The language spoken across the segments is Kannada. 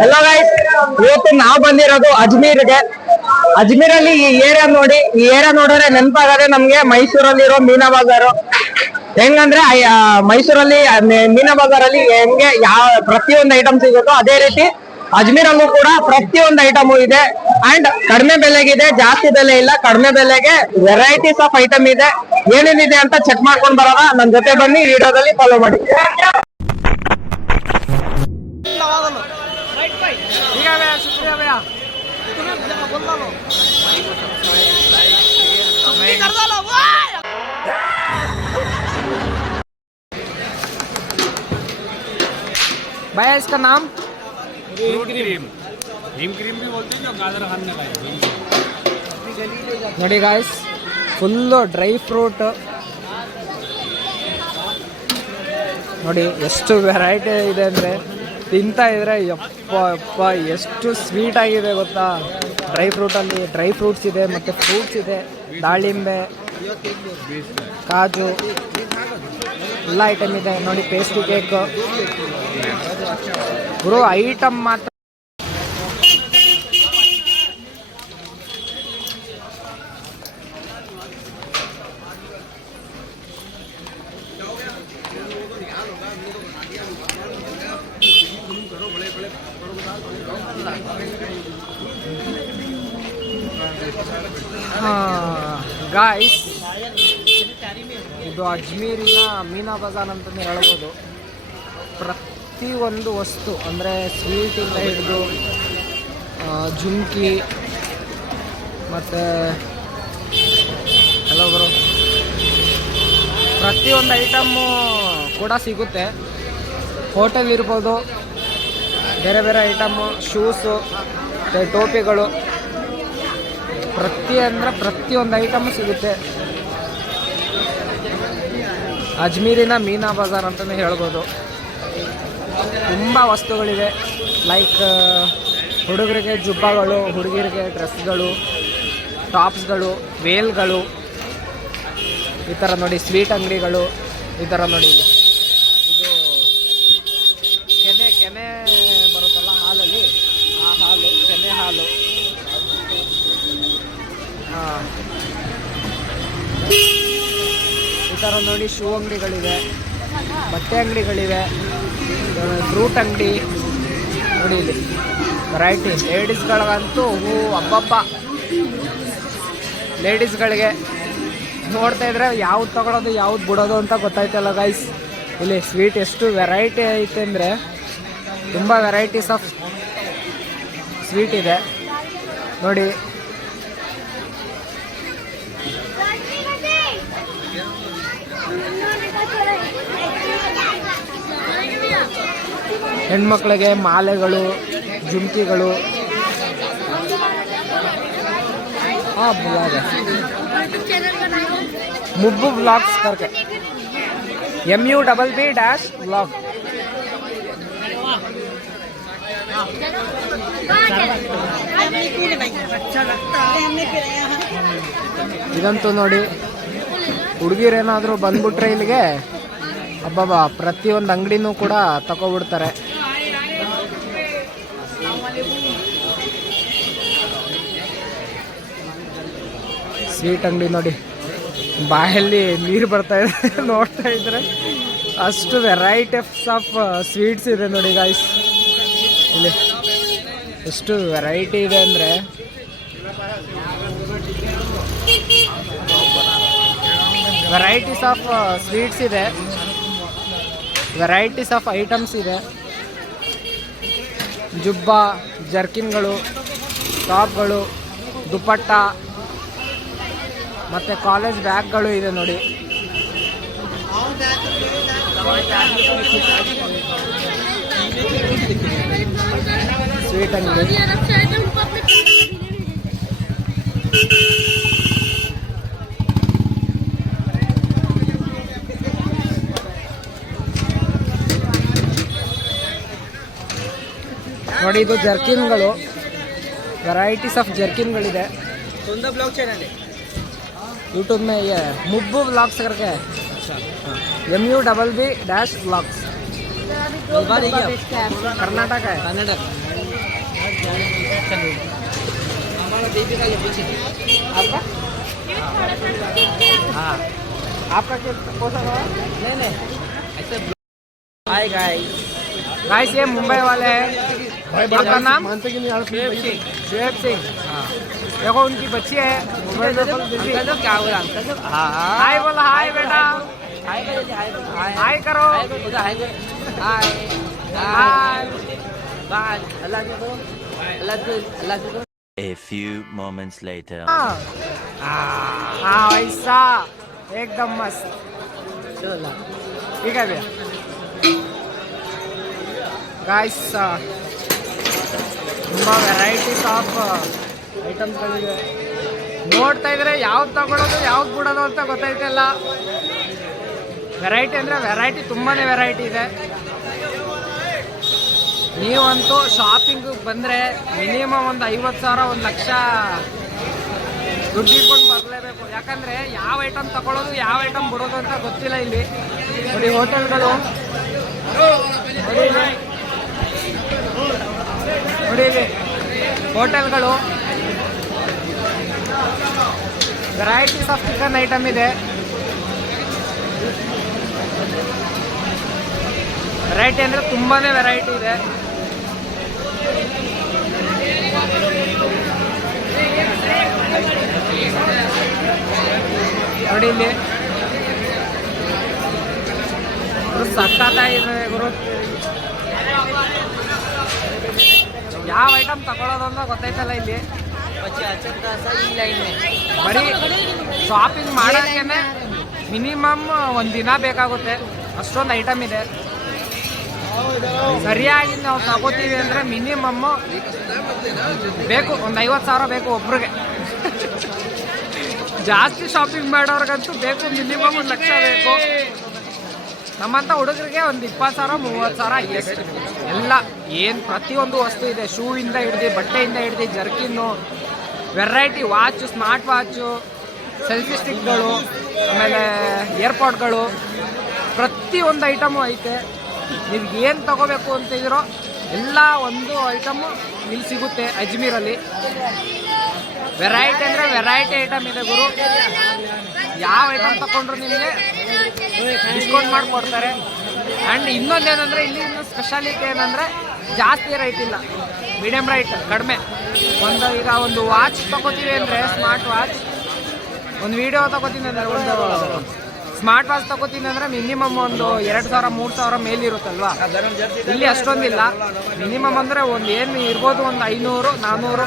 ಹಲೋ ಗೈಸ್, ಇವತ್ತು ನಾವು ಬಂದಿರೋದು ಅಜ್ಮೀರ್ಗೆ. ಅಜ್ಮೀರಲ್ಲಿ ಈ ಏರಿಯಾ ನೋಡಿ, ಈ ಏರಿಯಾ ನೋಡಿದ್ರೆ ನೆನಪಾಗದೆ ನಮ್ಗೆ ಮೈಸೂರಲ್ಲಿರೋ ಮೀನಾ ಬಜಾರು. ಹೆಂಗಂದ್ರೆ ಮೈಸೂರಲ್ಲಿ ಮೀನಾ ಬಜಾರಲ್ಲಿ ಹೆಂಗೆ ಯಾವ ಪ್ರತಿಯೊಂದು ಐಟಮ್ ಸಿಗುತ್ತೋ ಅದೇ ರೀತಿ ಅಜ್ಮೀರಲ್ಲೂ ಕೂಡ ಪ್ರತಿಯೊಂದು ಐಟಮು ಇದೆ. ಅಂಡ್ ಕಡಿಮೆ ಬೆಲೆಗಿದೆ, ಜಾಸ್ತಿ ಬೆಲೆ ಇಲ್ಲ, ಕಡಿಮೆ ಬೆಲೆಗೆ ವೆರೈಟೀಸ್ ಆಫ್ ಐಟಮ್ ಇದೆ. ಏನೇನಿದೆ ಅಂತ ಚೆಕ್ ಮಾಡ್ಕೊಂಡು ಬರೋಣ. ನನ್ನ ಜೊತೆ ಬನ್ನಿ, ವಿಡಿಯೋದಲ್ಲಿ ಫಾಲೋ ಮಾಡಿ. भैया इसका नाम नीम क्रीम भी बोलते हैं जो गाजर खाने का है। ನೋಡಿ ಗಾಯ್ಸ್, ಫುಲ್ಲು ಡ್ರೈ ಫ್ರೂಟ್ ನೋಡಿ, ಎಷ್ಟು ವೆರೈಟಿ ಇದೆ ಅಂದರೆ ತಿಂತಾ ಇದ್ರೆ ಯಪ್ಪ ಯಪ್ಪ ಎಷ್ಟು ಸ್ವೀಟ್ ಆಗಿದೆ ಗೊತ್ತಾ. ಡ್ರೈ ಫ್ರೂಟಲ್ಲಿ ಡ್ರೈ ಫ್ರೂಟ್ಸ್ ಇದೆ, ಮತ್ತು ಫ್ರೂಟ್ಸ್ ಇದೆ, ದಾಳಿಂಬೆ, ಕಾಜು ಎಲ್ಲ ಐಟಮ್ ಇದೆ ನೋಡಿ. ಪೇಸ್ಟ್ರಿ ಕೇಕ್ ಬ್ರೋ, ಐಟಮ್ ಮಾತ್ರ ಗಾಯ್ಸ್. ಇದು ಅಜ್ಮೀರಿನ ಮೀನಾ ಬಜಾರ್ ಅಂತಲೇ ಹೇಳ್ಬೋದು. ಪ್ರತಿಯೊಂದು ವಸ್ತು ಅಂದರೆ ಸ್ವೀಟಿಂದ ಹಿಡಿದು ಜುಮ್ಕಿ ಮತ್ತು ಕೆಲವರು ಪ್ರತಿಯೊಂದು ಐಟಮ್ಮು ಕೂಡ ಸಿಗುತ್ತೆ. ಹೋಟೆಲ್ ಇರ್ಬೋದು, ಬೇರೆ ಬೇರೆ ಐಟಮ್ಮು, ಶೂಸು, ಟೋಪಿಗಳು, ಪ್ರತಿಯೊಂದು ಐಟಮ್ಮು ಸಿಗುತ್ತೆ. ಅಜ್ಮೀರಿನ ಮೀನಾ ಬಜಾರ್ ಅಂತಲೇ ಹೇಳ್ಬೋದು. ತುಂಬ ವಸ್ತುಗಳಿವೆ. ಲೈಕ್ ಹುಡುಗರಿಗೆ ಜುಬ್ಬಗಳು, ಹುಡುಗಿರಿಗೆ ಡ್ರೆಸ್ಗಳು, ಟಾಪ್ಸ್ಗಳು, ವೇಲ್ಗಳು, ಈ ಥರ ನೋಡಿ. ಸ್ವೀಟ್ ಅಂಗಡಿಗಳು ಈ ಥರ ನೋಡಿ. ಇದು ಕೆನೆ ಬರುತ್ತಲ್ಲ ಹಾಲಲ್ಲಿ, ಆ ಹಾಲು ಕೆನೆ ಹಾಲು. ಈ ಥರ ನೋಡಿ. ಶೂ ಅಂಗಡಿಗಳಿವೆ, ಬಟ್ಟೆ ಅಂಗಡಿಗಳಿವೆ, ಫ್ರೂಟ್ ಅಂಗಡಿ ನೋಡಿ. ಇಲ್ಲಿ ವೆರೈಟಿ. ಲೇಡೀಸ್ಗಳಿಗಂತೂ ಹಬ್ಬಬ್ಬ, ಲೇಡೀಸ್ಗಳಿಗೆ ನೋಡ್ತಾ ಇದ್ರೆ ಯಾವ್ದು ತಗೊಳ್ಳೋದು ಯಾವ್ದು ಬಿಡೋದು ಅಂತ ಗೊತ್ತಾಯ್ತಲ್ಲ ಗೈಸ್. ಇಲ್ಲಿ ಸ್ವೀಟ್ ಎಷ್ಟು ವೆರೈಟಿ ಐತೆ ಅಂದರೆ ತುಂಬ ವೆರೈಟೀಸ್ ಆಫ್ ಸ್ವೀಟ್ ಇದೆ ನೋಡಿ. ಹೆಣ್ಮಕ್ಳಿಗೆ ಮಾಲೆಗಳು, ಜುಮ್ಕಿಗಳು. ಬ್ಲಾಗ್ ಮುಬ್ಬು ಬ್ಲಾಗ್ಸ್ करके MUBB-ब्लॉग. ಇದಂತೂ ನೋಡಿ, ಹುಡುಗಿರೇನಾದರೂ ಬಂದ್ಬಿಟ್ರೆ ಇಲ್ಲಿಗೆ ಅಬ್ಬಬ್ಬಾ ಪ್ರತಿಯೊಂದು ಅಂಗಡಿನೂ ಕೂಡ ತಗೊಬಿಡ್ತಾರೆ. ಸ್ವೀಟ್ ಅಂಗಡಿ ನೋಡಿ, ಬಾಯಲ್ಲಿ ನೀರು ಬರ್ತಾ ಇದೆ ನೋಡ್ತಾ ಇದ್ರೆ. ಅಷ್ಟು ವೆರೈಟೀಸ್ ಆಫ್ ಸ್ವೀಟ್ಸ್ ಇದೆ ನೋಡಿ ಗಾಯ್ಸ್. ಇಲ್ಲಿ ಎಷ್ಟು ವೆರೈಟಿ ಇದೆ ಅಂದರೆ ವೆರೈಟೀಸ್ ಆಫ್ ಸ್ವೀಟ್ಸ್ ಇದೆ, ವೆರೈಟೀಸ್ ಆಫ್ ಐಟಮ್ಸ್ ಇದೆ. ಜುಬ್ಬ, ಜರ್ಕಿನ್ಗಳು, ಟಾಪ್ಗಳು, ದುಪಟ್ಟ ಮತ್ತು ಕಾಲೇಜ್ ಬ್ಯಾಗ್ಗಳು ಇದೆ ನೋಡಿ. ಸ್ವೀಟ್ ಅಂಗಡಿ ನೋಡಿ. ಇದು ಜರ್ಕಿನ್ಗಳು, वैराइटीज ऑफ जर्किन गलिदे सुंदर ब्लॉग चैनल है यूट्यूब में ये मुब्बू व्लॉग्स करके है। अच्छा MUBB-व्लॉग्स कर्नाटक कर्नाटक है। कर्नाटक हमारा बेबी का ये पीछे आपका हाँ आपका क्या कौन सा है? नहीं नहीं ऐसे हाय गाइस गाइस ये मुंबई वाले हैं। आपका नाम शुएब सिंह शुएब सिंह। हाँ देखो उनकी बच्ची है मोबाइल में फुल बिजी। अंकल जो क्या बोला अंकल जो हाय बोला हाय बेटा हाय हाय हाय करो उधर हाय हाय हाय। बाय अल्लाह के करो अल्लाह के करो A few moments later. हाँ वैसा एकदम मस्त। चलो ठीक है भैया ಗಾಯ್ಸ್ ತುಂಬ ವೆರೈಟೀಸ್ ಆಫ್ ಐಟಮ್ಸ್ಗಳಿವೆ. ನೋಡ್ತಾ ಇದ್ರೆ ಯಾವ್ದು ತಗೊಳ್ಳೋದು ಯಾವ್ದು ಬಿಡೋದು ಅಂತ ಗೊತ್ತಾಯ್ತಲ್ಲ. ವೆರೈಟಿ ಅಂದರೆ ವೆರೈಟಿ ತುಂಬಾ ವೆರೈಟಿ ಇದೆ. ನೀವಂತೂ ಶಾಪಿಂಗ್ ಬಂದರೆ ಮಿನಿಮಮ್ ಒಂದು 50,000 1 ಲಕ್ಷ ದುಡ್ಡು ಇಟ್ಕೊಂಡು ಬರಲೇಬೇಕು. ಯಾಕಂದರೆ ಯಾವ ಐಟಮ್ ತಗೊಳ್ಳೋದು ಯಾವ ಐಟಮ್ ಬಿಡೋದು ಅಂತ ಗೊತ್ತಿಲ್ಲ ಇಲ್ಲಿ. ನೋಡಿ ಹೋಟೆಲ್ಗಳು ನೋಡಿ ಹೋಟೆಲ್ಗಳು ವೆರೈಟೀಸ್ ಆಫ್ ಚಿಕನ್ ಐಟಮ್ ಇದೆ. ವೆರೈಟಿ ಅಂದರೆ ತುಂಬಾ ವೆರೈಟಿ ಇದೆ. ನೋಡಿ ಇಲ್ಲಿ ಸಕ್ಕತ್ತಾಗಿದೆ ಗುರು. ಯಾವ ಐಟಮ್ ತಗೊಳ್ಳೋದು ಅಂತ ಗೊತ್ತಾಯ್ತಲ್ಲ ಇಲ್ಲಿ. ಬರೀ ಶಾಪಿಂಗ್ ಮಾಡೋಕ್ಕೆ ಮಿನಿಮಮ್ 1 ದಿನ ಬೇಕಾಗುತ್ತೆ, ಅಷ್ಟೊಂದು ಐಟಮ್ ಇದೆ. ಸರಿಯಾಗಿ ನಾವು ತಗೋತೀವಿ ಅಂದರೆ ಮಿನಿಮಮ್ ಬೇಕು ಒಂದು 50,000 ಬೇಕು ಒಬ್ರಿಗೆ. ಜಾಸ್ತಿ ಶಾಪಿಂಗ್ ಮಾಡೋರ್ಗಂತೂ ಬೇಕು ಮಿನಿಮಮ್ 1 ಲಕ್ಷ ಬೇಕು. ನಮ್ಮಂಥ ಹುಡುಗರಿಗೆ ಒಂದು 20,000 30,000 ಎಷ್ಟು ಎಲ್ಲ ಏನು ಪ್ರತಿಯೊಂದು ವಸ್ತು ಇದೆ. ಶೂವಿಂದ ಹಿಡ್ದು ಬಟ್ಟೆಯಿಂದ ಹಿಡ್ದು jerkin, variety watch, smart watch, selfie ಸ್ಟಿಕ್ಗಳು, ಆಮೇಲೆ ಏರ್ಪಾಡ್ಗಳು, ಪ್ರತಿಯೊಂದು ಐಟಮು ಐತೆ. ನೀವು ಏನು ತಗೋಬೇಕು ಅಂತಿದ್ರೋ ಎಲ್ಲ ಒಂದು ಐಟಮು ಇಲ್ಲಿ ಸಿಗುತ್ತೆ ಅಜ್ಮೀರಲ್ಲಿ. ವೆರೈಟಿ ಅಂದರೆ ವೆರೈಟಿ ಐಟಮ್ ಇದೆ ಗುರು. ಯಾವ ಐಟಮ್ ತಗೊಂಡ್ರು ನಿಮಗೆ ಡಿಸ್ಕೌಂಟ್ ಮಾಡಿಕೊಡ್ತಾರೆ. ಆ್ಯಂಡ್ ಇನ್ನೊಂದೇನೆಂದರೆ ಇಲ್ಲಿ ಸ್ಪೆಷಾಲಿಟಿ ಏನಂದರೆ ಜಾಸ್ತಿ ರೈಟ್ ಇಲ್ಲ, ಮೀಡಿಯಮ್ ರೈಟ್ ಕಡಿಮೆ. ಈಗ ಒಂದು ವಾಚ್ ತಗೋತೀವಿ ಅಂದರೆ ಸ್ಮಾರ್ಟ್ ವಾಚ್, ಒಂದು ವಿಡಿಯೋ ತಗೋತೀನಿ ಅಂದರೆ ಒಂದು ಸ್ಮಾರ್ಟ್ ವಾಚ್ ತಗೋತೀನಿ ಅಂದರೆ ಮಿನಿಮಮ್ ಒಂದು 2,000 3,000 ಮೇಲಿರುತ್ತಲ್ವಾ. ಇಲ್ಲಿ ಅಷ್ಟೊಂದಿಲ್ಲ. ಮಿನಿಮಮ್ ಅಂದರೆ ಒಂದು ಏನು ಇರ್ಬೋದು ಒಂದು 500 400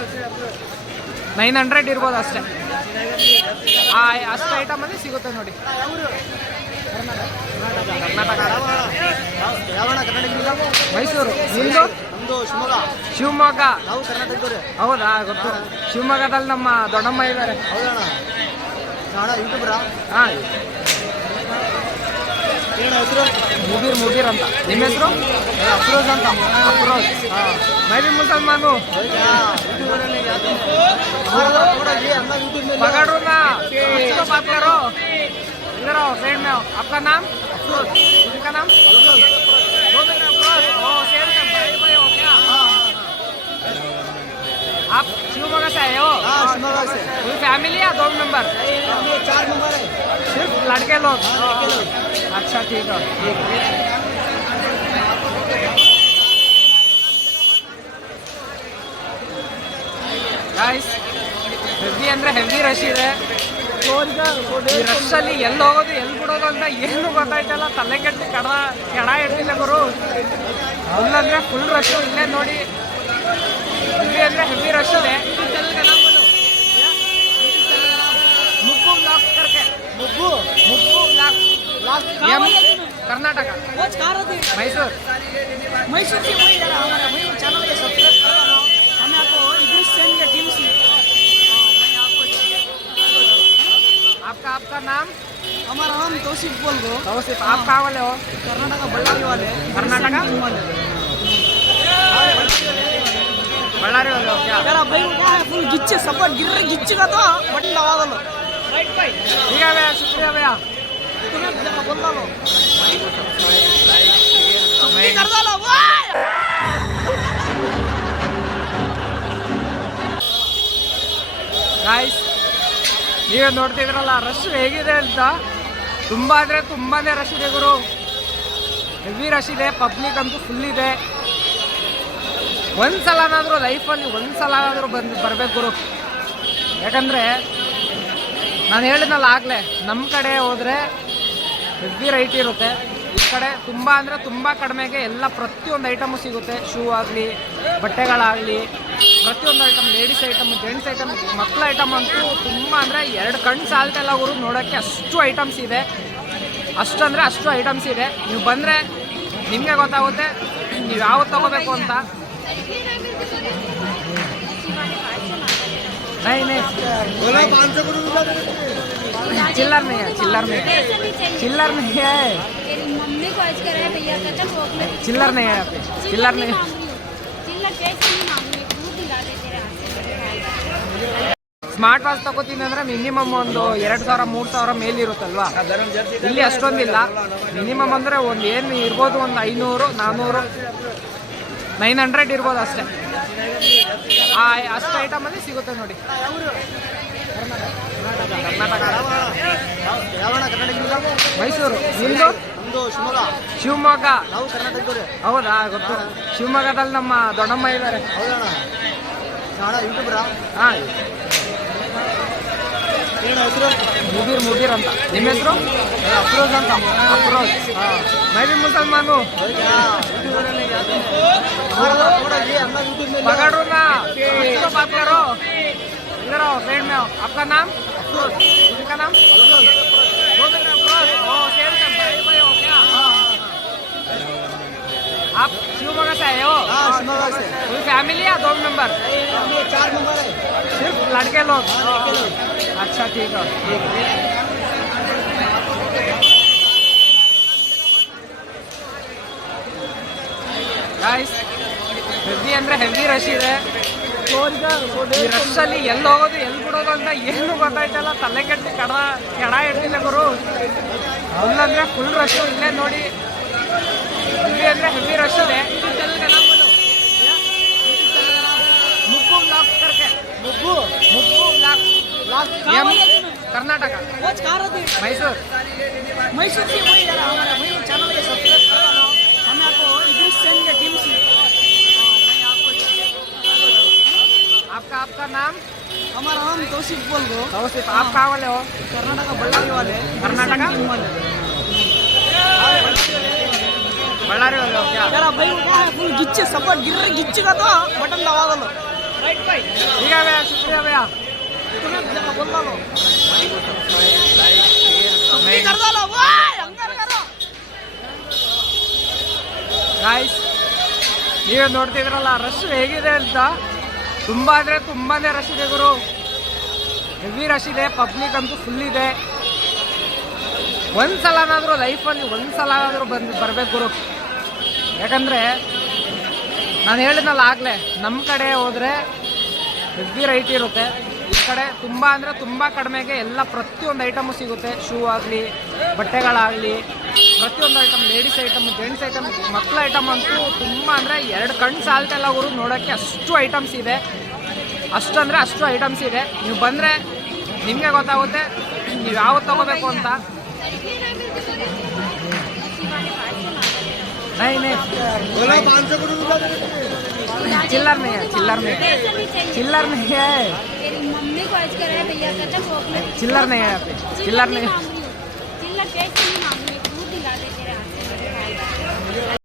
900 ಇರ್ಬೋದು ಅಷ್ಟೇ. ಅಷ್ಟು ಐಟಮಲ್ಲಿ ಸಿಗುತ್ತೆ ನೋಡಿ. ಮೈಸೂರು ನಿಮ್ಮದು ಶಿವಮೊಗ್ಗ. ಹೌದಾ ಗೊತ್ತು. ಶಿವಮೊಗ್ಗದಲ್ಲಿ ನಮ್ಮ ದೊಡ್ಡಮ್ಮ ಇದ್ದಾರೆ. ಹಾಂ ಮುಗೀರ್ ಅಂತ. ನಿಮ್ಮ ಹೆಸರು? ಅಫ್ರೋಜ್ ಅಂತ. ಅಫ್ರೋಜ್. मैं भी मुसलमान हूँ. पकड़ो ना, इसको बात करो. इधर आओ, साइड में आओ. आपका नाम? अफरोज. इनका नाम? दो दिन अफरोज. ओ सेम का भाई हो क्या? आप शिवमोगा से आए हो? हाँ शिवमोगा से. पूरी फैमिली या 2 मेंबर? 4 मेंबर है. सिर्फ लड़के लोग? अच्छा ठीक है. ಗಾಯ್ಸ್ ಹೆವಿ ಅಂದರೆ ಹೆವಿ ರಶ್ ಇದೆ. ಈ ರಶಲ್ಲಿ ಎಲ್ಲಿ ಹೋಗೋದು ಎಲ್ಲಿ ಬಿಡೋದು ಅಂತ ಏನು ಗೊತ್ತಾಯ್ತಲ್ಲ. ತಲೆ ಕೆಟ್ಟು ಕೆಡ ಇರ್ತಿಲ್ಲ ಗುರು. ಫುಲ್ ಅಂದರೆ ಫುಲ್ ರಶ್ಶು. ಇಲ್ಲೇ ನೋಡಿ ಹೆವಿ ಅಂದರೆ ಹೆವಿ ರಶ್ ಇದೆ. ಮುಗ್ಗು ಬ್ಲಾಕ್ ಕರ್ಕೆ ಮುಗ್ಗು ಬ್ಲಾಕ್ कर्नाटक मैसूर मैसूर से वही हमारा वही चैनल पे सब्सक्राइब करो. हमें आपको इंग्लिश सेंड टीम से आपका नाम? हमारा नाम तौसीफ बोल दो. तौसीफ. आप कहाँ वाले हो? कर्नाटक बಳ್ಳಾರಿ वाले. कर्नाटक बಳ್ಳारी वाले हो क्या? यार भाई क्या है फुल गिच्चे सपोर्ट गिर रहे गिच्चे का तो बटन दबा दो. ठीक है भैया, शुक्रिया भैया. तुम्हें जरा बोल दो समय कर दो. ಗಾಯ್ಸ್ ನೀವೇ ನೋಡ್ತಿದ್ರಲ್ಲ ರಶ್ ಹೇಗಿದೆ ಅಂತ. ತುಂಬ ಅಂದರೆ ತುಂಬಾ ರಶ್ ಇದೆ ಗುರು, ಹೆವಿ ರಶ್ ಇದೆ. ಪಬ್ಲಿಕ್ ಅಂತೂ ಫುಲ್ ಇದೆ. ಒಂದ್ಸಲನಾದರೂ ಲೈಫಲ್ಲಿ ಒಂದ್ಸಲನಾದರೂ ಬರಬೇಕು ಗುರು. ಯಾಕಂದರೆ ನಾನು ಹೇಳಿದ್ನಲ್ಲ ಆಗಲೇ, ನಮ್ಮ ಕಡೆ ಹೋದರೆ ಹೆವಿ ರೈಟ್ ಇರುತ್ತೆ. ಈ ಕಡೆ ತುಂಬ ಅಂದರೆ ತುಂಬ ಕಡಿಮೆಗೆ ಎಲ್ಲ ಪ್ರತಿಯೊಂದು ಐಟಮು ಸಿಗುತ್ತೆ. ಶೂ ಆಗಲಿ, ಬಟ್ಟೆಗಳಾಗಲಿ, ಪ್ರತಿಯೊಂದು item, ladies item, gents item, ಮಕ್ಕಳ ಐಟಮ್ ಅಂತೂ ತುಂಬ ಅಂದರೆ 2 ಕಣ್ಣು ಸಾಲ್ತೆಲ್ಲ ಅವರು ನೋಡೋಕ್ಕೆ ಅಷ್ಟು ಐಟಮ್ಸ್ ಇದೆ. ಅಷ್ಟಂದರೆ ಅಷ್ಟು ಐಟಮ್ಸ್ ಇದೆ. ನೀವು ಬಂದರೆ ನಿಮಗೆ ಗೊತ್ತಾಗುತ್ತೆ ನೀವು ಯಾವತ್ತು ತಗೋಬೇಕು ಅಂತ. नहीं बोला 500 चिल्लर नहीं है, चिल्लर नहीं है, चिल्लर नहीं है, मम्मी को आज करे भैया कहता चॉकलेट चिल्लर नहीं है यहाँ पे, चिल्लर नहीं है। चिल्लर कैसे नहीं मांगूंगी, दूध दिला दे तेरे हाथ से। ಸ್ಮಾರ್ಟ್ ವಾಚ್ ತಗೋತೀನಿ ಅಂದರೆ ಮಿನಿಮಮ್ ಒಂದು 2000-3000 ಮೇಲಿರುತ್ತಲ್ವಾ. ಇಲ್ಲಿ ಅಷ್ಟೊಂದಿಲ್ಲ. ಮಿನಿಮಮ್ ಅಂದರೆ ಒಂದು ಏನು ಇರ್ಬೋದು, ಒಂದು 500-400 900 ಇರ್ಬೋದು ಅಷ್ಟೇ. ಅಷ್ಟು ಐಟಮಲ್ಲಿ ಸಿಗುತ್ತೆ ನೋಡಿ. ಮೈಸೂರು, ನಿಮ್ಮದು ಶಿವಮೊಗ್ಗ. ಹೌದಾ, ಗೊತ್ತು. ಶಿವಮೊಗ್ಗದಲ್ಲಿ ನಮ್ಮ ದೊಡ್ಡಮ್ಮ ಇದ್ದಾರೆ. ಹಾಂ, ಮುಬೀರ್ ಅಂತ. ನಿಮ್ಮ ಹೆಸರು? ಅಫ್ರೋಜ್ ಅಂತ. ಅಫ್ರೋಜ್. मैं भी मुसलमान हूँ. पकड़ो ना, इसको बात करो. इधर आओ, फ्रेंड में आओ. आपका नाम? उनका नाम? आप शिवमोगा से आए हो? पूरी फैमिली या 2 मेंबर? 4 मेंबर है. सिर्फ लड़के लोग? अच्छा ठीक है. ಗಾಯ್ಸ್ ಹೆವಿ ಅಂದರೆ ಹೆವಿ ರಶ್ ಇದೆ. ಈ ರಶಲ್ಲಿ ಎಲ್ಲಿ ಹೋಗೋದು ಎಲ್ಲಿ ಬಿಡೋದು ಅಂತ ಏನು ಗೊತ್ತಾಯ್ತಲ್ಲ. ತಲೆ ಕೆಟ್ಟಿ ಕೆಡ ಇಡ್ತಿಲ್ಲ ಗುರು. ಫುಲ್ ಅಂದರೆ ಫುಲ್ ರಶ್. ಇಲ್ಲೇ ನೋಡಿ, ಹೆವಿ ಅಂದರೆ ಹೆವಿ ರಶ್ ಇದೆ. ಮುಗ್ಗು ಬ್ಲಾಕ್ ಕರ್ಕೆ, ಮುಗ್ಗು ಬ್ಲಾಕ್ कर्नाटक मैसूर मैसूर से वही यार हमारा वही चैनल पे सब्सक्राइब करो ना. हमें आपको इधर सेंड टीम से आपका नाम? हमारा नाम तौसीफ बोल गो. तौसीफ. आप कहाँ वाले हो? कर्नाटक बಳ್ಳಾರಿ वाले. कर्नाटक बಳ್ಳಾರಿ वाले हो क्या? यार भाई वो क्या है फुल गिच्चे सपोर्ट गिच्चे का तो बटन दबा दो. राइट भाई. ठीक है भैया, शुक्रिया भैया. तुम्हें जरा बोल दो नहीं कर दो वाह अंदर करो. ಗಾಯ್ಸ್ ನೀವೇ ನೋಡ್ತಿದ್ರಲ್ಲ ರಶ್ ಹೇಗಿದೆ ಅಂತ. ತುಂಬ ಅಂದರೆ ತುಂಬಾ ರಶ್ ಇದೆ ಗುರು, ಹೆವಿ ರಶ್ ಇದೆ. ಪಬ್ಲಿಕ್ ಅಂತೂ ಫುಲ್ ಇದೆ. ಒಂದ್ಸಲನಾದರೂ ಲೈಫಲ್ಲಿ ಒಂದ್ಸಲನಾದರೂ ಬರಬೇಕು ಗುರು. ಯಾಕಂದರೆ ನಾನು ಹೇಳಿದ್ನಲ್ಲ ಆಗಲೇ, ನಮ್ಮ ಕಡೆ ಹೋದರೆ ಹೆವಿ ರೈಟ್ ಇರುತ್ತೆ. ಈ ಕಡೆ ತುಂಬ ಅಂದರೆ ತುಂಬ ಕಡಿಮೆಗೆ ಎಲ್ಲ ಪ್ರತಿಯೊಂದು ಐಟಮು ಸಿಗುತ್ತೆ. ಶೂ ಆಗಲಿ, ಬಟ್ಟೆಗಳಾಗಲಿ, ಪ್ರತಿಯೊಂದು item, ladies item, gents item, ಮಕ್ಕಳ ಐಟಮ್ ಅಂತೂ ತುಂಬ ಅಂದರೆ 2 ಕಣ್ಣು ಸಾಲ್ತೆಲ್ಲ ಅವರು ನೋಡೋಕ್ಕೆ ಅಷ್ಟು ಐಟಮ್ಸ್ ಇದೆ. ಅಷ್ಟಂದರೆ ಅಷ್ಟು ಐಟಮ್ಸ್ ಇದೆ. ನೀವು ಬಂದರೆ ನಿಮಗೆ ಗೊತ್ತಾಗುತ್ತೆ ನೀವು ಯಾವತ್ತು ತಗೋಬೇಕು ಅಂತ. नहीं बोला 500 चिल्लर नहीं है, चिल्लर नहीं है, चिल्लर नहीं है, तेरी मम्मी को आज करे भैया कहता चॉकलेट चिल्लर नहीं है यहाँ पे, चिल्लर नहीं है.